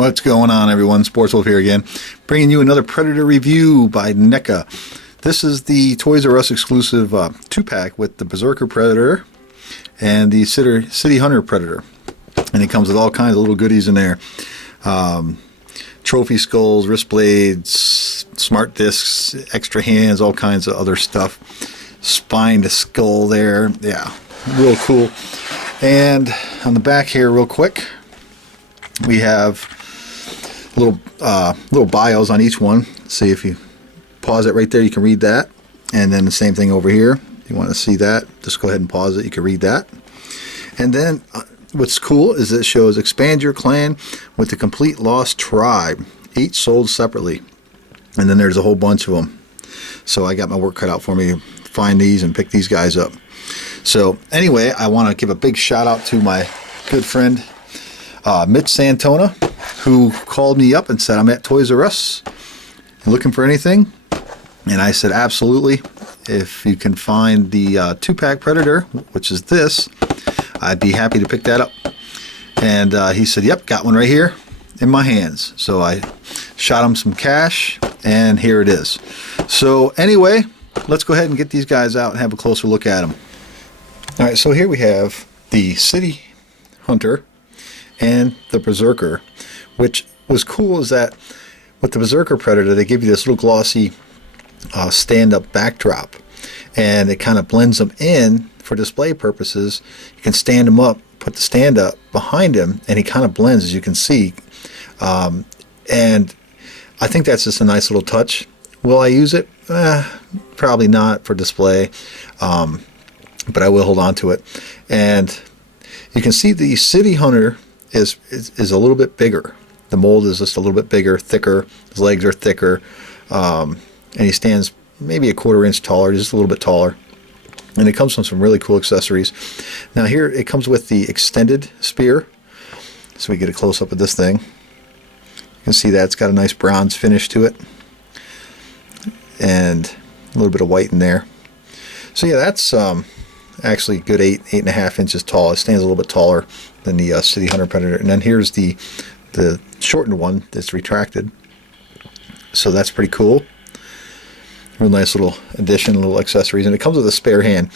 What's going on, everyone? Sportswolf here again, bringing you another Predator review by Neca. This is the Toys R Us exclusive 2-pack with the Berserker Predator and the City Hunter Predator. And it comes with all kinds of little goodies in there. Trophy skulls, wrist blades, smart discs, extra hands, all kinds of other stuff. Spined skull there. Yeah, real cool. And on the back here, real quick, we have little bios on each one. See, if you pause it right there, you can read that. And then the same thing over here. If you want to see that, just go ahead and pause it. You can read that. And then what's cool is it shows expand your clan with the complete lost tribe, each sold separately. And then there's a whole bunch of them. So I got my work cut out for me to find these and pick these guys up. So anyway, I want to give a big shout out to my good friend Mitch Santona, who called me up and said, I'm at Toys R Us looking for anything. And I said, absolutely. If you can find the 2-pack Predator, which is this, I'd be happy to pick that up. And he said, yep, got one right here in my hands. So I shot him some cash, and here it is. So anyway, let's go ahead and get these guys out and have a closer look at them. All right, so here we have the City Hunter and the Berserker, which was cool is that with the Berserker Predator, they give you this little glossy stand-up backdrop, and it kind of blends them in for display purposes. You can stand him up, put the stand up behind him, and he kind of blends, as you can see. And I think that's just a nice little touch. Will I use it? Probably not for display, but I will hold on to it. And you can see the City Hunter is a little bit bigger. The mold is just a little bit bigger, thicker. His legs are thicker, and he stands maybe a 1/4 inch taller, just a little bit taller. And it comes from some really cool accessories. Now here it comes with the extended spear, so we get a close up of this thing. You can see that it's got a nice bronze finish to it, and a little bit of white in there. So yeah, that's actually a good 8.5 inches tall. It stands a little bit taller than the City Hunter Predator. And then here's the shortened one that's retracted. So that's pretty cool. Real nice little addition, little accessories. And it comes with a spare hand.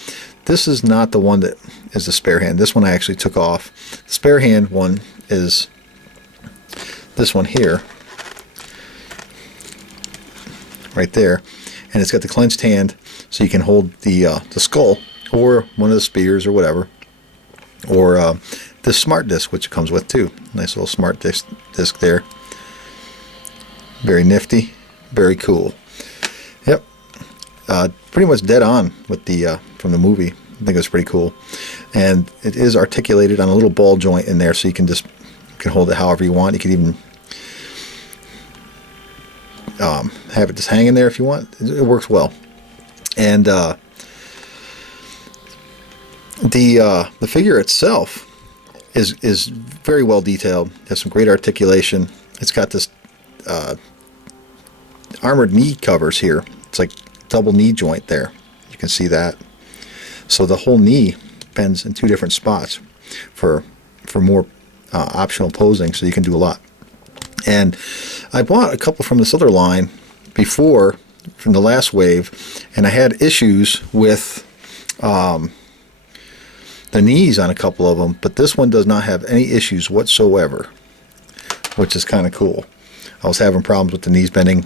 This is not the one that is the spare hand. This one I actually took off. The spare hand one is this one here. Right there. And it's got the clenched hand, so you can hold the skull or one of the spears or whatever, or the smart disc, which it comes with too. Nice little smart disc there. Very nifty, very cool. Yep, pretty much dead on with the from the movie. I think it's pretty cool, and it is articulated on a little ball joint in there, so you can hold it however you want. You can even have it just hang in there if you want. It works well. And the figure itself is very well detailed. It has some great articulation. It's got this armored knee covers here. It's like double knee joint there. You can see that. So the whole knee bends in 2 different spots for more optional posing, so you can do a lot. And I bought a couple from this other line before, from the last wave, and I had issues with the knees on a couple of them, but this one does not have any issues whatsoever, which is kind of cool. I was having problems with the knees bending,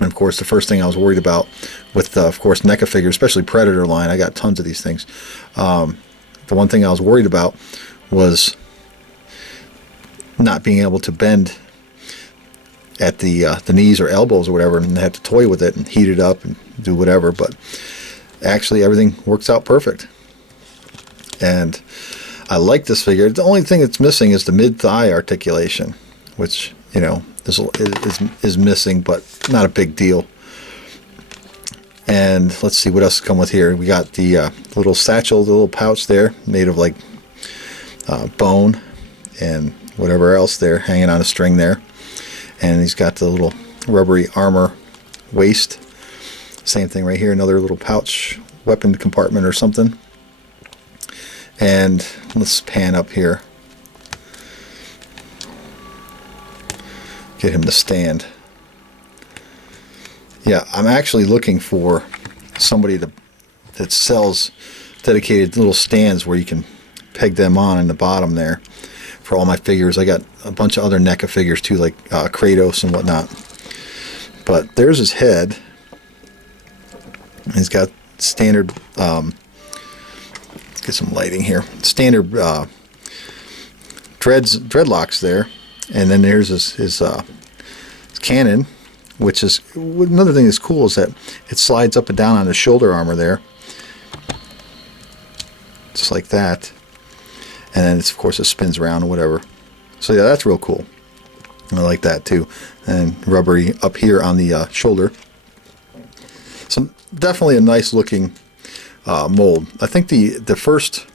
and of course the first thing I was worried about with of course Neca figures, especially Predator line, I got tons of these things. The one thing I was worried about was not being able to bend at the knees or elbows or whatever, and I had to toy with it and heat it up and do whatever, but actually everything works out perfect. And I like this figure. The only thing it's missing is the mid-thigh articulation, which, you know, is missing, but not a big deal. And let's see what else come with here. We got the little satchel, the little pouch there, made of like bone and whatever else there, hanging on a string there. And he's got the little rubbery armor waist. Same thing right here, another little pouch, weapon compartment or something. And let's pan up here. get him to stand. Yeah, I'm actually looking for somebody that sells dedicated little stands where you can peg them on in the bottom there for all my figures. I got a bunch of other NECA figures too, like Kratos and whatnot. But there's his head. He's got standard, let's get some lighting here, standard dreadlocks there. And then there's his cannon, which is another thing that's cool, is that it slides up and down on the shoulder armor there, just like that. And then it's, of course, it spins around or whatever. So yeah, that's real cool. I like that too. And rubbery up here on the shoulder. So definitely a nice looking mold. I think the first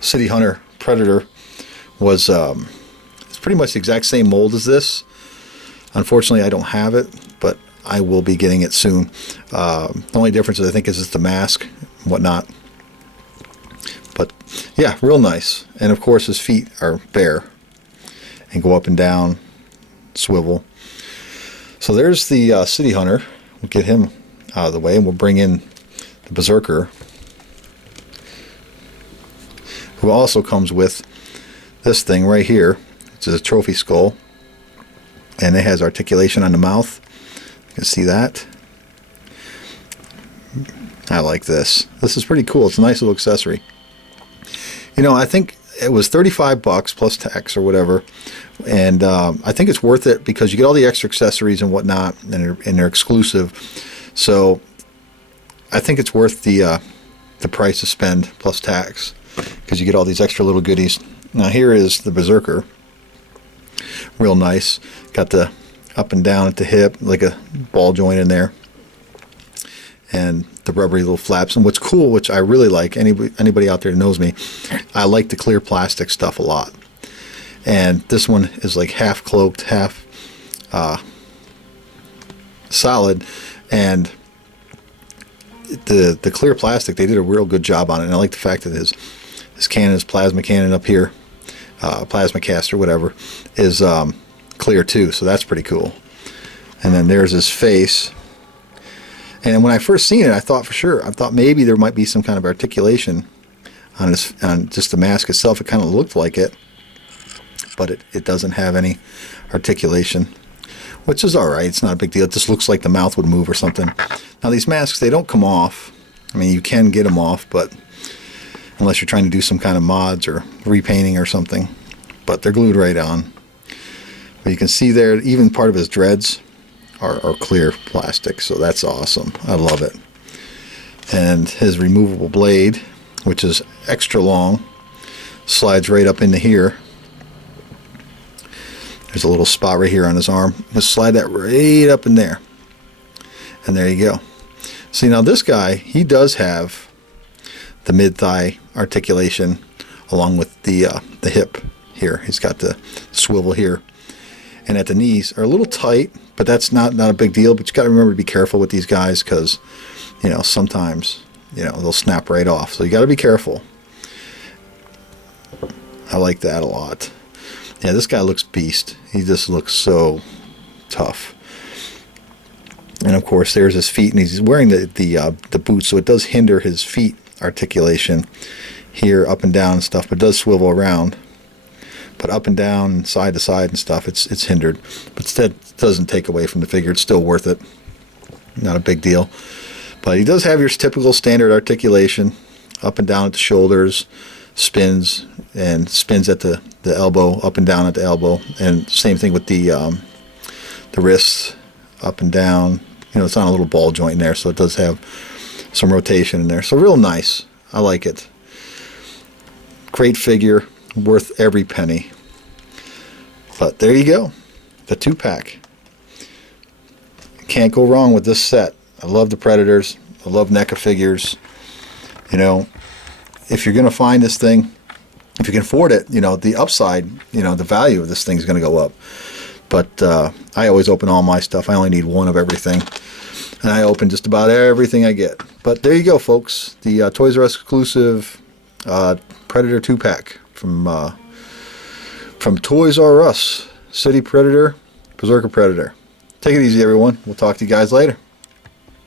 City Hunter Predator was it's pretty much the exact same mold as this. Unfortunately, I don't have it, but I will be getting it soon. The only difference, I think, is just the mask and whatnot. But yeah, real nice. And of course, his feet are bare and go up and down, swivel. So there's the City Hunter. We'll get him out of the way, and we'll bring in the Berserker, who also comes with this thing right here, which is a trophy skull, and it has articulation on the mouth. You can see that. I like this. This is pretty cool. It's a nice little accessory. You know, I think it was $35 plus tax or whatever, and I think it's worth it because you get all the extra accessories and whatnot, and they're exclusive. So I think it's worth the price to spend plus tax, because you get all these extra little goodies. Now here is the Berserker. Real nice. Got the up and down at the hip, like a ball joint in there, and the rubbery little flaps. And what's cool, which I really like, anybody out there knows me, I like the clear plastic stuff a lot. And this one is like half cloaked, half solid, and the clear plastic, they did a real good job on it. And I like the fact that his cannon, his plasma cannon up here, plasma caster, whatever, is clear too, so that's pretty cool. And then there's his face. And when I first seen it, I thought maybe there might be some kind of articulation on just the mask itself. It kind of looked like it, but it doesn't have any articulation, which is alright. It's not a big deal. It just looks like the mouth would move or something. Now these masks, they don't come off. I mean, you can get them off, but unless you're trying to do some kind of mods or repainting or something, but they're glued right on. But you can see there, even part of his dreads are clear plastic, so that's awesome. I love it. And his removable blade, which is extra long, slides right up into here. There's a little spot right here on his arm. Just slide that right up in there, and there you go. See, now this guy, he does have the mid-thigh articulation along with the hip here. He's got the swivel here, and at the knees are a little tight, but that's not a big deal. But you got to remember to be careful with these guys, because sometimes they'll snap right off, so you got to be careful. I like that a lot. Yeah, this guy looks beast. He just looks so tough. And of course there's his feet, and he's wearing the boots, so it does hinder his feet articulation here, up and down and stuff, but it does swivel around. But up and down and side to side and stuff, it's hindered. But that doesn't take away from the figure. It's still worth it. Not a big deal. But he does have your typical standard articulation, up and down at the shoulders, spins at the elbow, up and down at the elbow, and same thing with the wrists, up and down. It's on a little ball joint in there, so it does have some rotation in there. So real nice. I like it. Great figure, worth every penny. But there you go, the 2-pack. Can't go wrong with this set. I love the Predators. I love NECA figures. If you're going to find this thing, if you can afford it, the upside, the value of this thing is going to go up. But I always open all my stuff. I only need one of everything, and I open just about everything I get. But there you go, folks. The Toys R Us exclusive Predator 2-pack from Toys R Us. City Predator, Berserker Predator. Take it easy, everyone. We'll talk to you guys later.